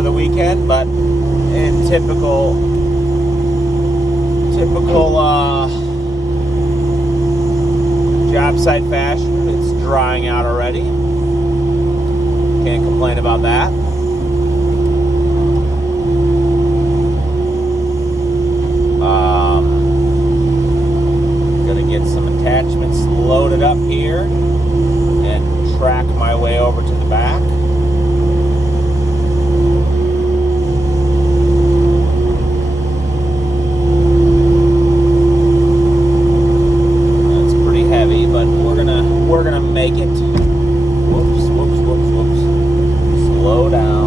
over the weekend, but in typical job site fashion, it's drying out already. Can't complain about that. Gonna get some attachments loaded up here and track my way over to the back. That's pretty heavy, but we're gonna make it. Whoops. Slow down.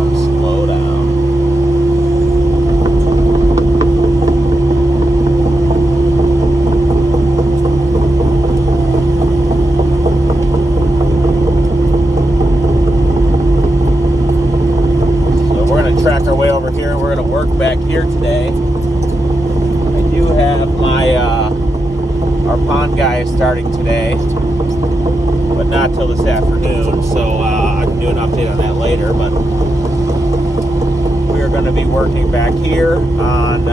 Track our way over here, and we're going to work back here today. I do have my our pond guy is starting today, but not till this afternoon, so I can do an update on that later. But we are going to be working back here on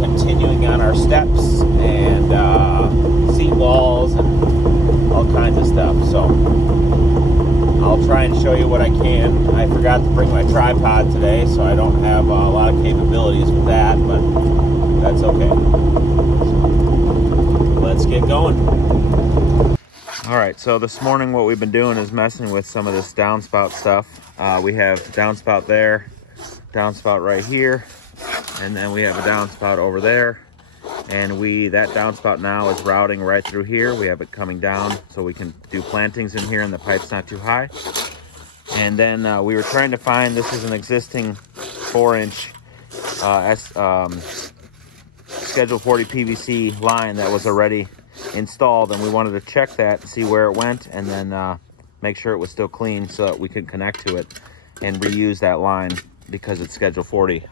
continuing on our steps and seat walls and all kinds of stuff. So I'll try and show you what I can. I forgot to bring my tripod today, so I don't have a lot of capabilities with that, but that's okay. So, let's get going. All right, so this morning what we've been doing is messing with some of this downspout stuff. We have downspout there, downspout right here, and then we have a downspout over there. And that downspout now is routing right through here. We have it coming down so we can do plantings in here and the pipe's not too high. And then we were trying to find, this is an existing 4-inch Schedule 40 PVC line that was already installed, and we wanted to check that and see where it went, and then make sure it was still clean so that we could connect to it and reuse that line because it's Schedule 40.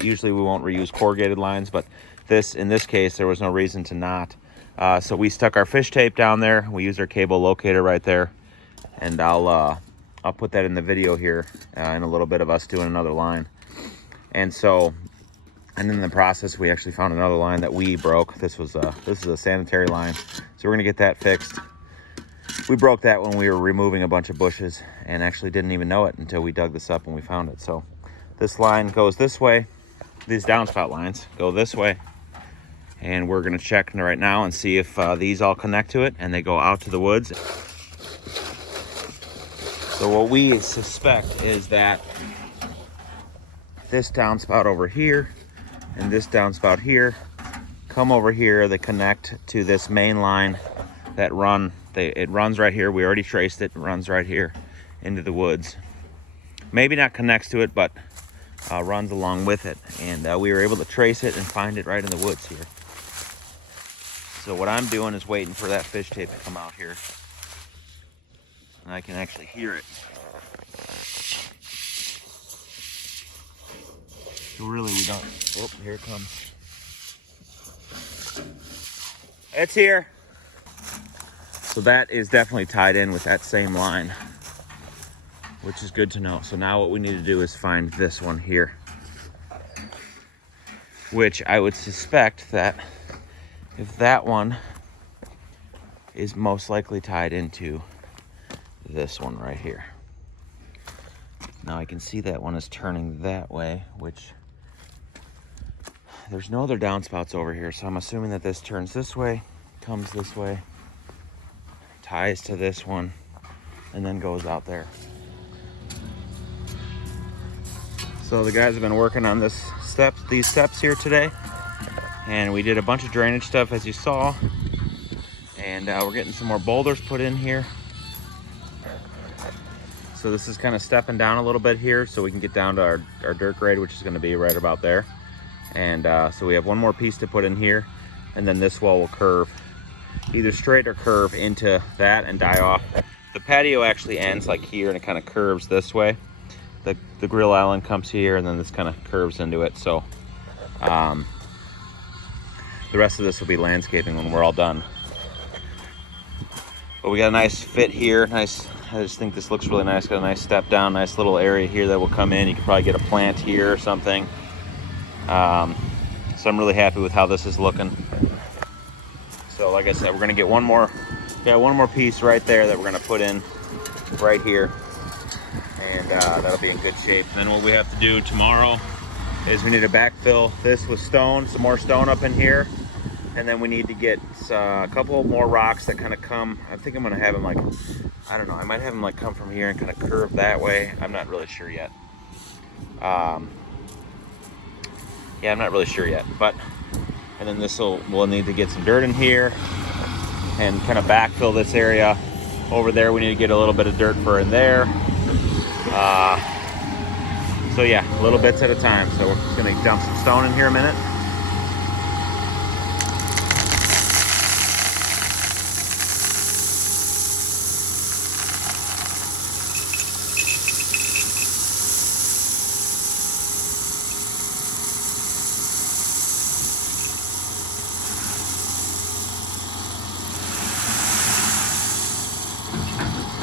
Usually we won't reuse corrugated lines, but in this case, there was no reason to not. So we stuck our fish tape down there. We used our cable locator right there, and I'll put that in the video here in a little bit of us doing another line. And in the process, we actually found another line that we broke. This is a sanitary line, so we're gonna get that fixed. We broke that when we were removing a bunch of bushes, and actually didn't even know it until we dug this up and we found it. So this line goes this way. These downspout lines go this way. And we're going to check right now and see if these all connect to it and they go out to the woods. So what we suspect is that this downspout over here and this downspout here come over here. They connect to this main line that it runs right here. We already traced it. It runs right here into the woods. Maybe not connects to it, but runs along with it. And we were able to trace it and find it right in the woods here. So what I'm doing is waiting for that fish tape to come out here. And I can actually hear it. So really we don't, oh, here it comes. It's here. So that is definitely tied in with that same line, which is good to know. So now what we need to do is find this one here, which I would suspect that if that one is most likely tied into this one right here. Now I can see that one is turning that way, which there's no other downspouts over here. So I'm assuming that this turns this way, comes this way, ties to this one, and then goes out there. So the guys have been working on these steps here today. And we did a bunch of drainage stuff, as you saw. And we're getting some more boulders put in here. So this is kind of stepping down a little bit here so we can get down to our dirt grade, which is going to be right about there. And so we have one more piece to put in here. And then this wall will curve, either straight or curve into that and die off. The patio actually ends like here, and it kind of curves this way. The grill island comes here, and then this kind of curves into it. So the rest of this will be landscaping when we're all done. But we got a nice fit here, nice I just think this looks really nice. Got a nice step down, nice little area here that will come in. You could probably get a plant here or something. So I'm really happy with how this is looking. So like I said, we're gonna get one more piece right there that we're gonna put in right here, and that'll be in good shape. Then what we have to do tomorrow is we need to backfill this with stone, some more stone up in here, and then we need to get a couple more rocks that kind of come. I think I'm gonna have them like, I don't know, I might have them like come from here and kind of curve that way. I'm not really sure yet. Yeah, I'm not really sure yet, but, and then we'll need to get some dirt in here and kind of backfill this area. Over there, we need to get a little bit of dirt for in there. So yeah, little bits at a time. So we're just gonna dump some stone in here a minute.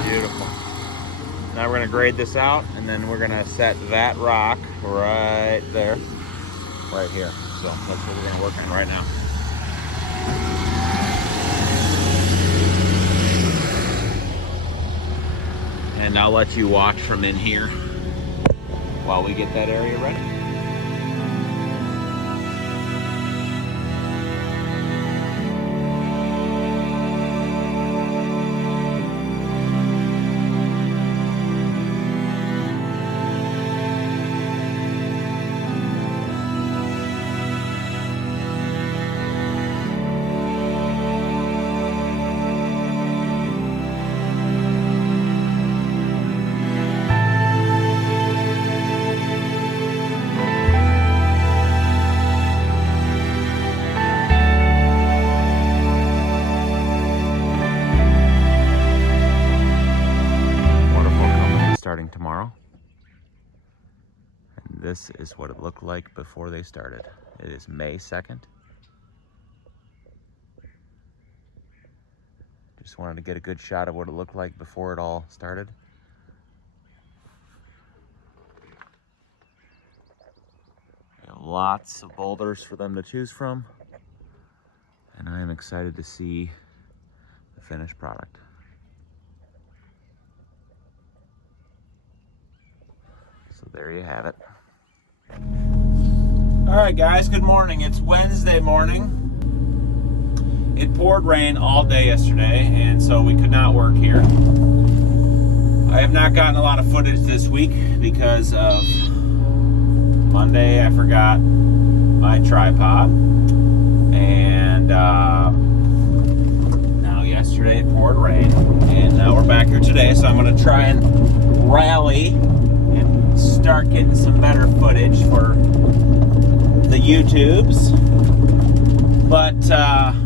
Beautiful. Now we're gonna grade this out, and then we're gonna set that rock right there, right here. So that's what we're gonna work on right now. And I'll let you watch from in here while we get that area ready. Starting tomorrow, and this is what it looked like before they started. It is May 2nd. Just wanted to get a good shot of what it looked like before it all started. Lots of boulders for them to choose from, and I am excited to see the finished product. So there you have it. All right, guys, good morning. It's Wednesday morning. It poured rain all day yesterday, and so we could not work here. I have not gotten a lot of footage this week because of Monday. I forgot my tripod, and now yesterday it poured rain, and now we're back here today. So I'm going to try and rally start getting some better footage for the YouTubes. But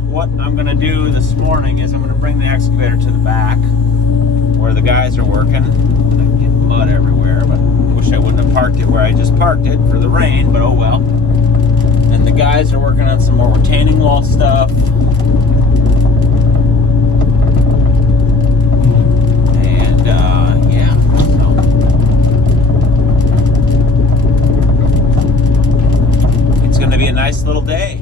what I'm gonna do this morning is I'm gonna bring the excavator to the back where the guys are working. I'm gonna get mud everywhere, but I wish I wouldn't have parked it where I just parked it for the rain, but oh well. And the guys are working on some more retaining wall stuff. Nice little day.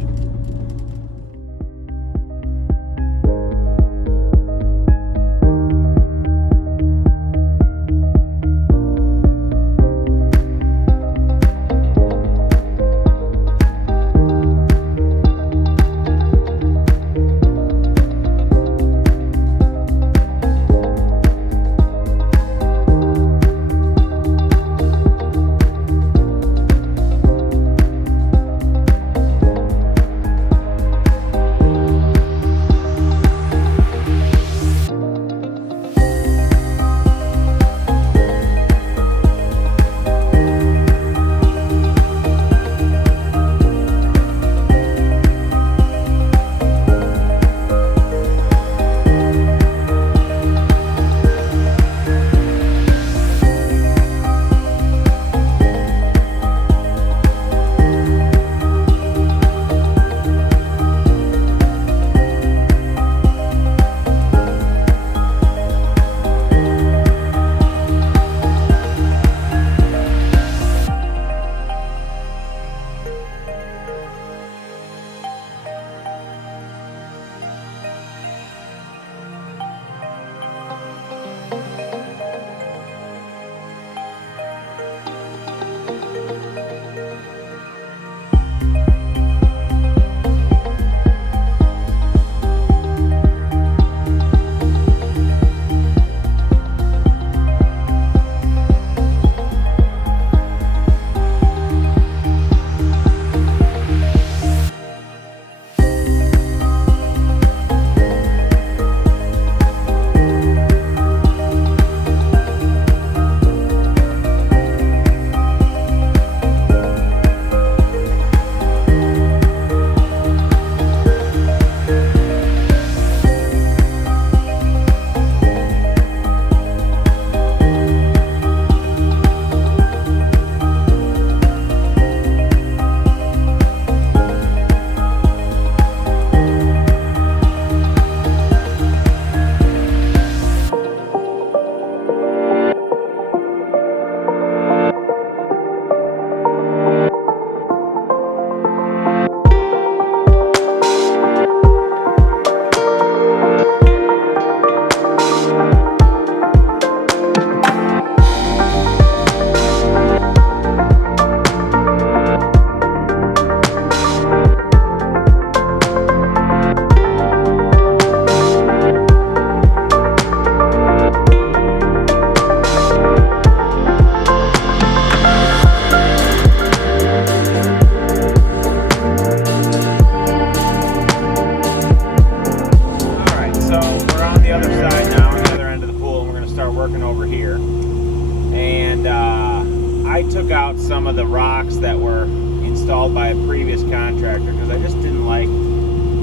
Took out some of the rocks that were installed by a previous contractor because I just didn't like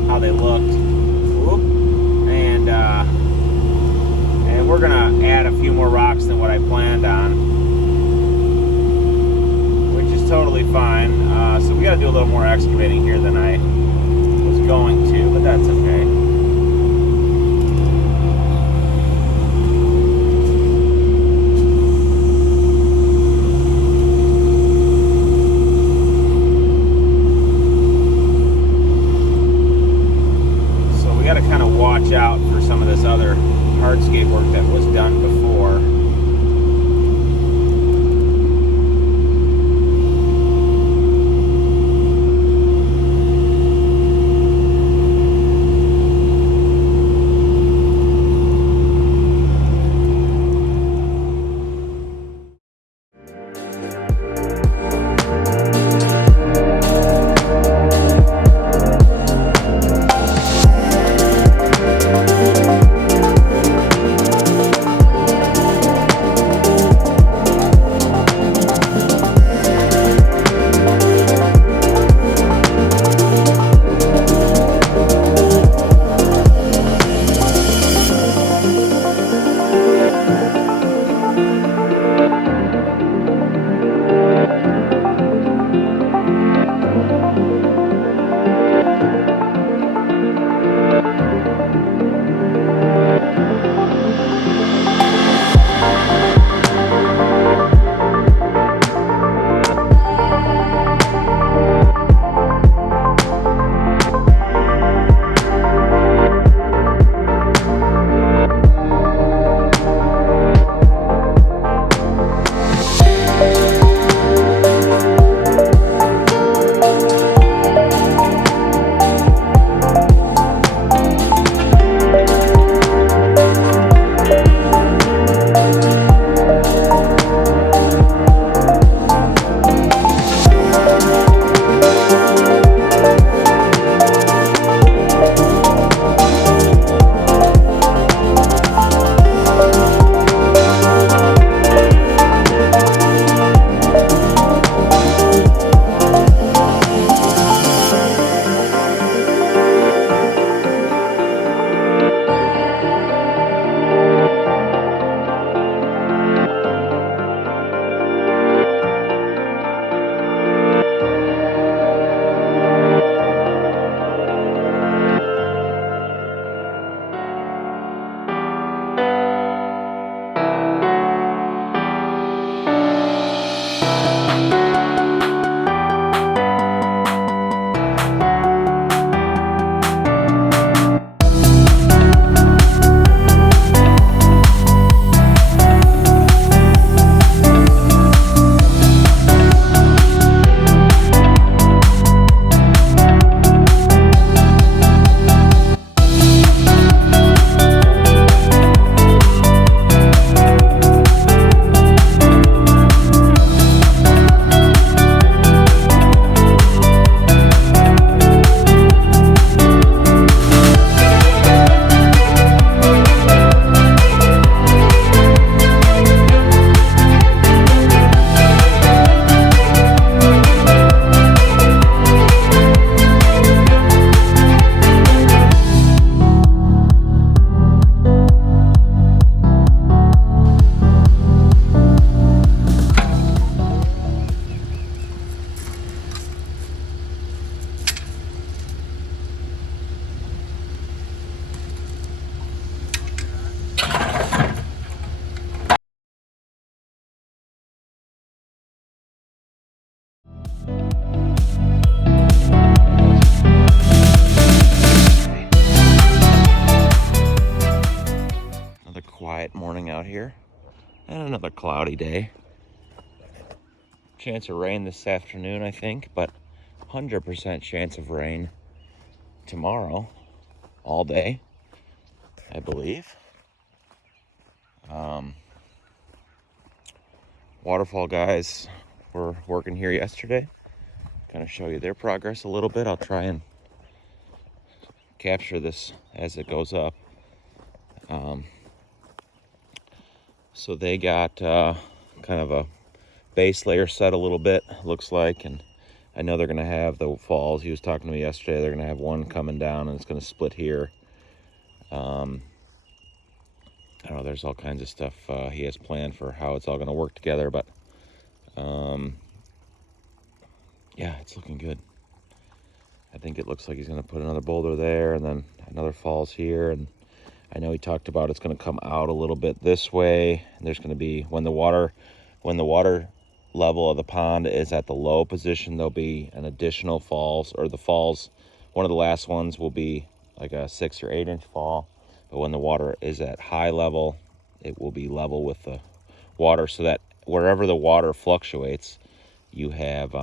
how they looked. Whoop. And we're gonna add a few more rocks than what I planned on, which is totally fine. So we got to do a little more excavating here than I was going to, but that's okay. Watch out for some of this other hardscape work that was done before. quiet morning out here. And another cloudy day. Chance of rain this afternoon, I think, but 100% chance of rain tomorrow, all day, I believe. Waterfall guys were working here yesterday. Kind of show you their progress a little bit. I'll try and capture this as it goes up. So they got kind of a base layer set a little bit, looks like, and I know they're going to have the falls. He was talking to me yesterday. They're going to have one coming down, and it's going to split here. I don't know, there's all kinds of stuff he has planned for how it's all going to work together, but yeah, it's looking good. I think it looks like he's going to put another boulder there, and then another falls here, and I know he talked about it's going to come out a little bit this way, and there's going to be, when the water level of the pond is at the low position, there'll be an additional falls, or the falls, one of the last ones will be like a 6 or 8 inch fall, but when the water is at high level, it will be level with the water, so that wherever the water fluctuates, you have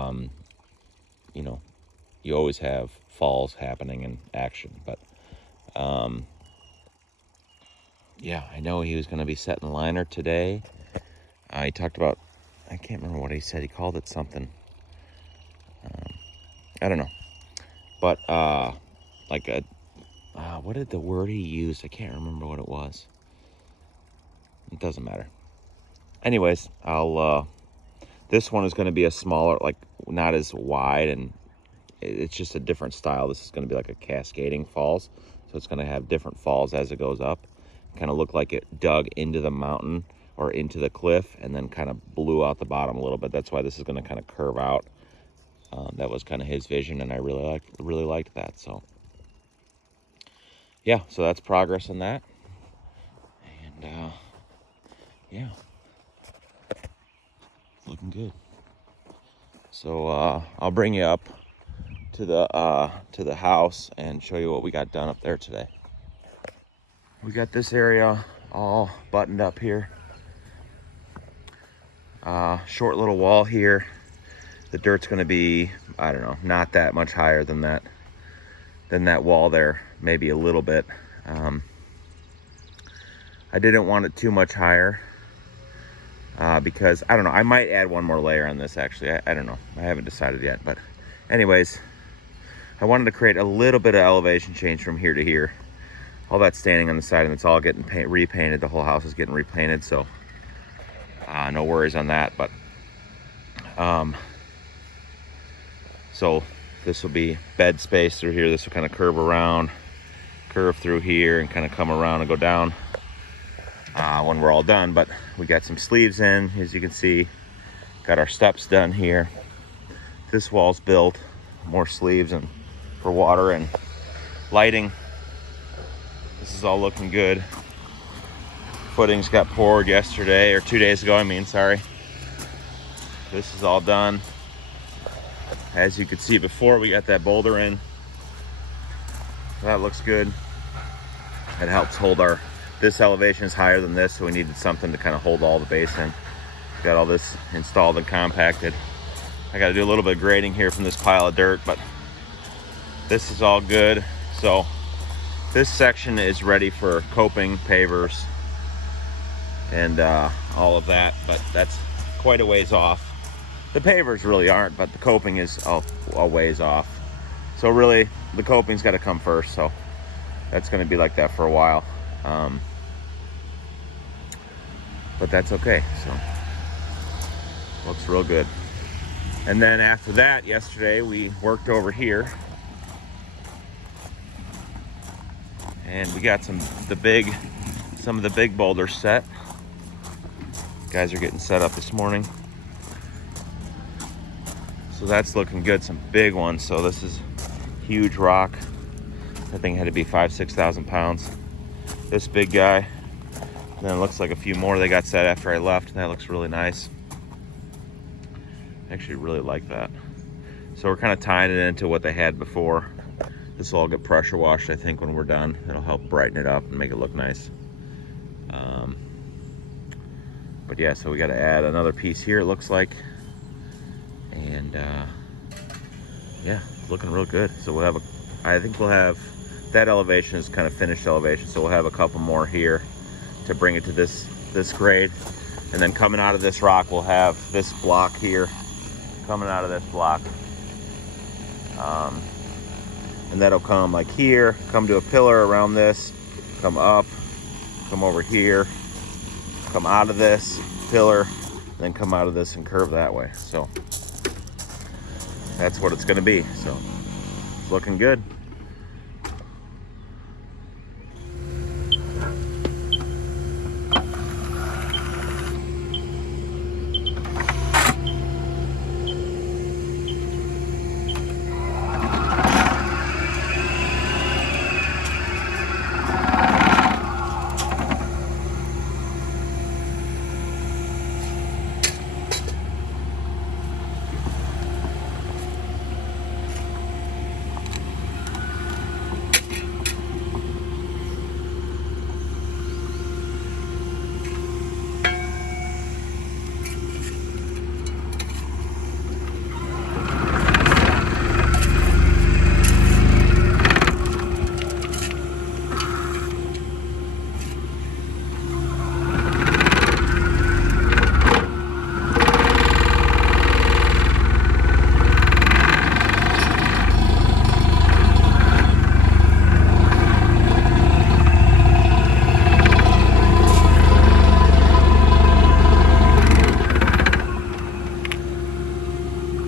you always have falls happening in action. But yeah, I know he was going to be setting liner today. He talked about, I can't remember what he said. He called it something. I don't know. But like a, what did the word he used? I can't remember what it was. It doesn't matter. Anyways, this one is going to be a smaller, like not as wide, and it's just a different style. This is going to be like a cascading falls. So it's going to have different falls as it goes up. Kind of look like it dug into the mountain or into the cliff and then kind of blew out the bottom a little bit. That's why this is going to kind of curve out. That was kind of his vision, and I really liked that. So yeah, so that's progress on that. And yeah, looking good. So I'll bring you up to the house and show you what we got done up there today. We got this area all buttoned up here. Short little wall here. The dirt's going to be, I don't know, not that much higher than that wall there, maybe a little bit. I didn't want it too much higher because, I don't know, I might add one more layer on this actually. I don't know, I haven't decided yet, but anyways, I wanted to create a little bit of elevation change from here to here. All that's standing on the side, and it's all getting repainted. The whole house is getting repainted, so no worries on that. But so this will be bed space through here. This will kind of curve around, curve through here, and kind of come around and go down when we're all done. But we got some sleeves in, as you can see. Got our steps done here. This wall's built, more sleeves and for water and lighting. This is all looking good. Footings got poured yesterday, or 2 days ago, sorry. This is all done. As you could see before, we got that boulder in. That looks good. It helps hold this elevation is higher than this, so we needed something to kind of hold all the base in. Got all this installed and compacted. I got to do a little bit of grading here from this pile of dirt, but this is all good. So this section is ready for coping, pavers, and all of that, but that's quite a ways off. The pavers really aren't, but the coping is a ways off. So really, the coping's got to come first, so that's going to be like that for a while. But that's okay, so looks real good. And then after that, yesterday, we worked over here. And we got some of the big boulders set. Guys are getting set up this morning. So that's looking good, some big ones. So this is huge rock. That thing had to be 5,000-6,000 pounds. This big guy. And then it looks like a few more they got set after I left. That looks really nice. I actually really like that. So we're kind of tying it into what they had before. This will all get pressure washed, I think, when we're done. It'll help brighten it up and make it look nice. But yeah, so we got to add another piece here, it looks like. And yeah, it's looking real good. So we'll have I think we'll have, that elevation is kind of finished elevation, so we'll have a couple more here to bring it to this grade. And then coming out of this rock, we'll have this block here coming out of this block. And that'll come like here, come to a pillar around this, come up, come over here, come out of this pillar, then come out of this and curve that way. So that's what it's going to be. So it's looking good.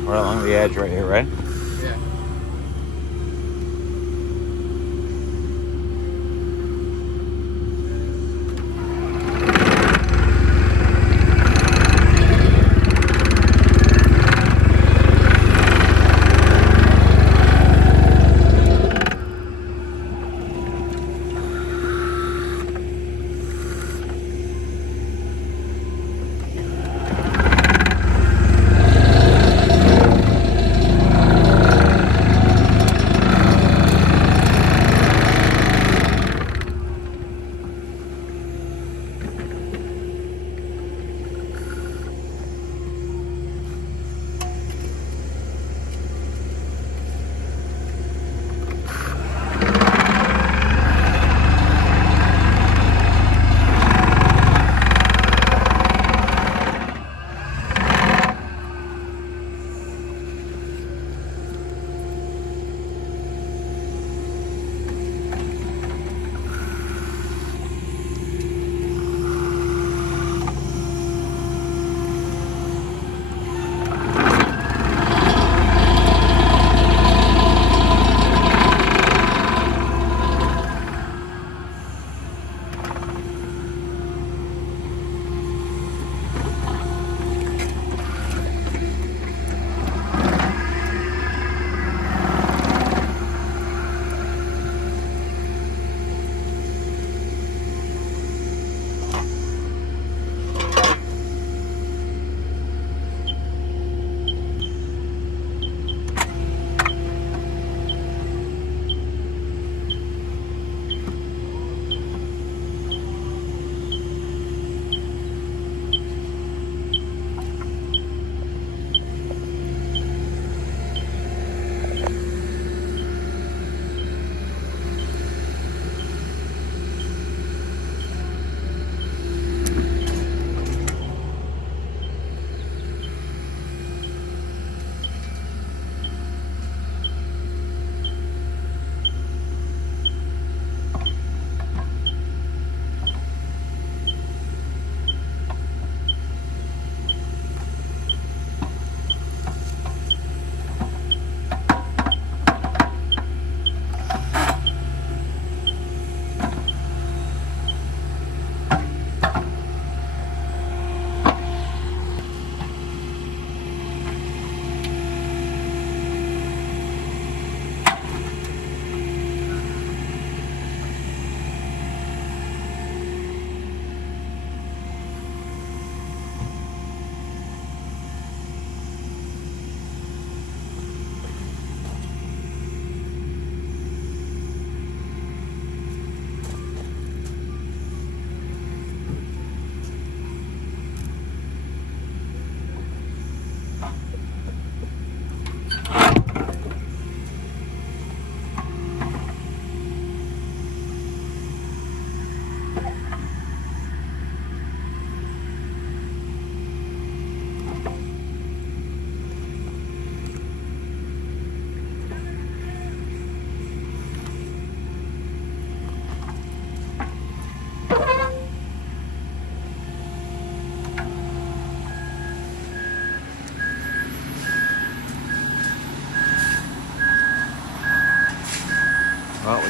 Right along the edge right here, right? Yeah.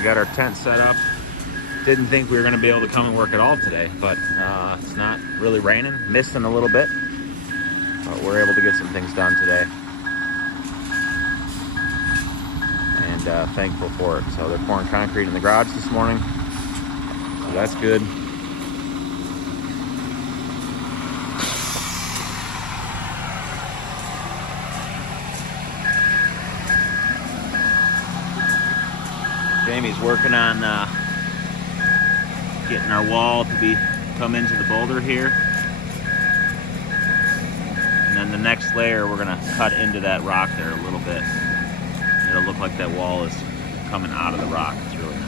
got our tent set up. Didn't think we were gonna be able to come and work at all today, but it's not really raining, misting a little bit, but we're able to get some things done today. And thankful for it. So they're pouring concrete in the garage this morning, so that's good. Jamie's working on getting our wall to come into the boulder here. And then the next layer, we're gonna cut into that rock there a little bit. It'll look like that wall is coming out of the rock. It's really nice.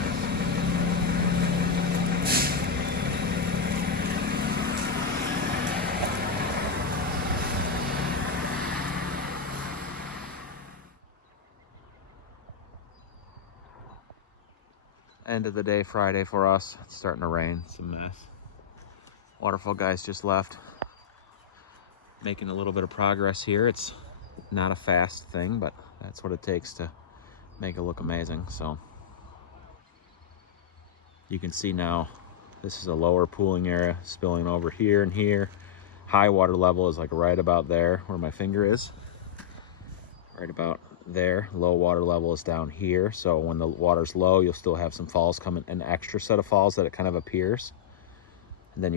End of the day Friday for us. It's starting to rain. It's a mess. Waterfall guys just left. Making a little bit of progress here. It's not a fast thing, but that's what it takes to make it look amazing. So you can see now this is a lower pooling area spilling over here and here. High water level is like right about there where my finger is. Right about there. Low water level is down here. So when the water's low, you'll still have some falls coming, an extra set of falls that it kind of appears. And then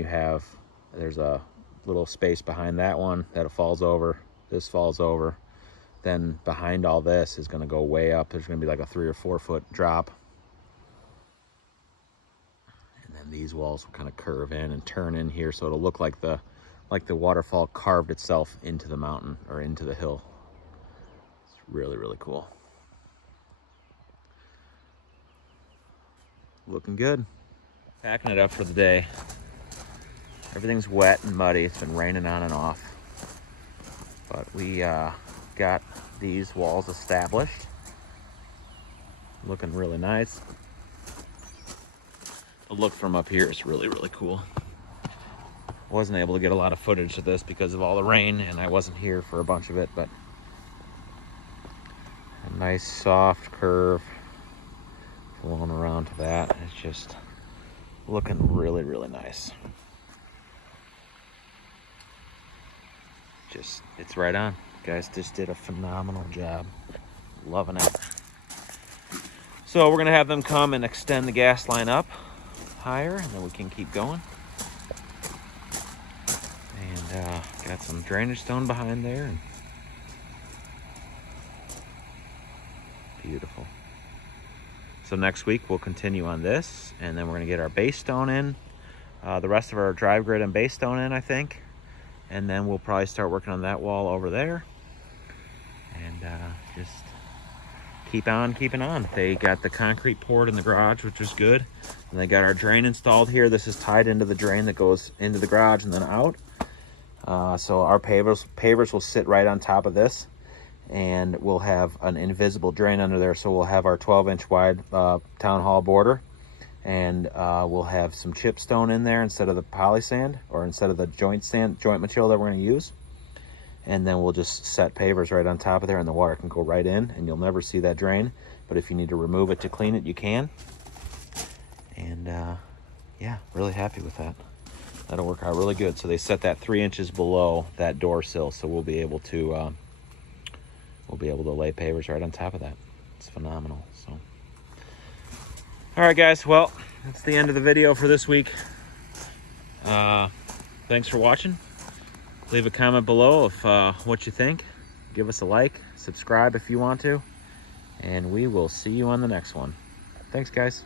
there's a little space behind that one that it falls over. This falls over. Then behind all this is going to go way up. There's going to be like a 3 or 4 foot drop. And then these walls will kind of curve in and turn in here, so it'll look like the waterfall carved itself into the mountain or into the hill. It's really, really cool. Looking good. Packing it up for the day. Everything's wet and muddy. It's been raining on and off. But we got these walls established. Looking really nice. The look from up here is really, really cool. Wasn't able to get a lot of footage of this because of all the rain, and I wasn't here for a bunch of it, but a nice soft curve flowing around to that. It's just looking really, really nice. It's right on. Guys just did a phenomenal job. Loving it. So we're gonna have them come and extend the gas line up higher, and then we can keep going. And got some drainage stone behind there. And beautiful. So next week we'll continue on this, and then we're gonna get our base stone in, the rest of our drive grid and base stone in, I think. And then we'll probably start working on that wall over there. And just keep on keeping on. They got the concrete poured in the garage, which was good. And they got our drain installed here. This is tied into the drain that goes into the garage and then out. So our pavers will sit right on top of this. And we'll have an invisible drain under there. So we'll have our 12-inch wide town hall border. And we'll have some chip stone in there instead of the poly sand, or instead of the joint material that we're going to use. And then we'll just set pavers right on top of there, and the water can go right in, and you'll never see that drain. But if you need to remove it to clean it, you can. And yeah, really happy with that. That'll work out really good. So they set that 3 inches below that door sill, so we'll be able to lay pavers right on top of that. It's phenomenal. So. All right, guys, well, that's the end of the video for this week. Thanks for watching. Leave a comment below of what you think. Give us a like, subscribe if you want to, and we will see you on the next one. Thanks, guys.